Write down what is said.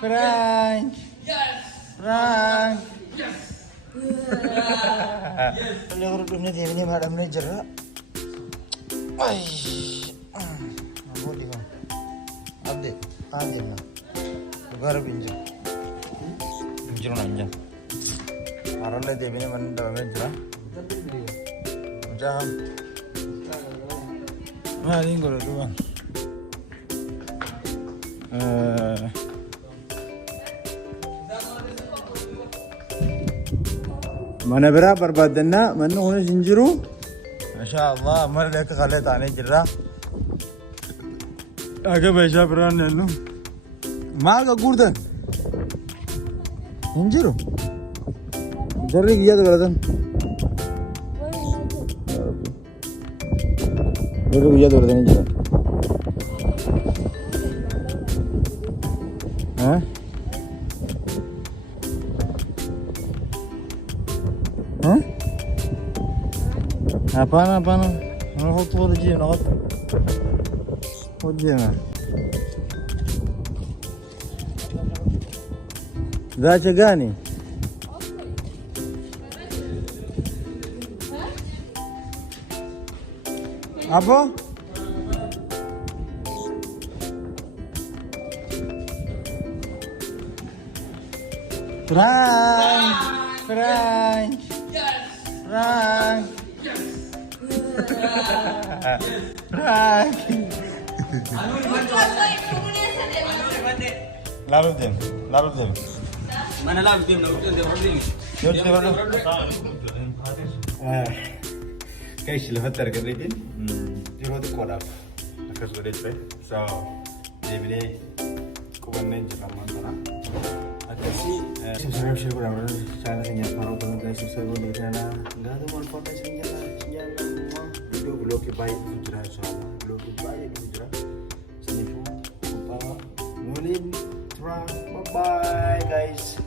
Prank! Prank! Kalau aku duduknya dia ini malamnya jerak. Ay, apa dia? Update, update lah. Lugar pinjam, pinjam nanya. Aralnya dia ini mana dalamnya jerak? Jam. Nah ini gue dulu bang. Mana berapa perbedaan? Mana orang sinjiru? Masya Allah, mereka kekalian tanya jerah. Agak baca peran dulu. Mal ke gurdan? Sinjiru? Jadi gila tuh kan? Jadi gila tuh kan jerah? Hah? Hah? Apaan? Ano ko dyan? Ako dyan ah. Dacha gani? Apo? Prank! Prank! Prank! Prank! Lalu dem. Mana lalu dem? Guys, lepas terkadang dia buat kolab. Akas boleh cuy. So, dia beli kubannya jalan mana? Akasi subscribe share kurang channel ini baru baru guys subscribe di channel. Enggak ada mau foto sinyal video blog ke baik hijrah sama blog ke baik hijrah. Sini pun apa? Mulin, bye bye guys.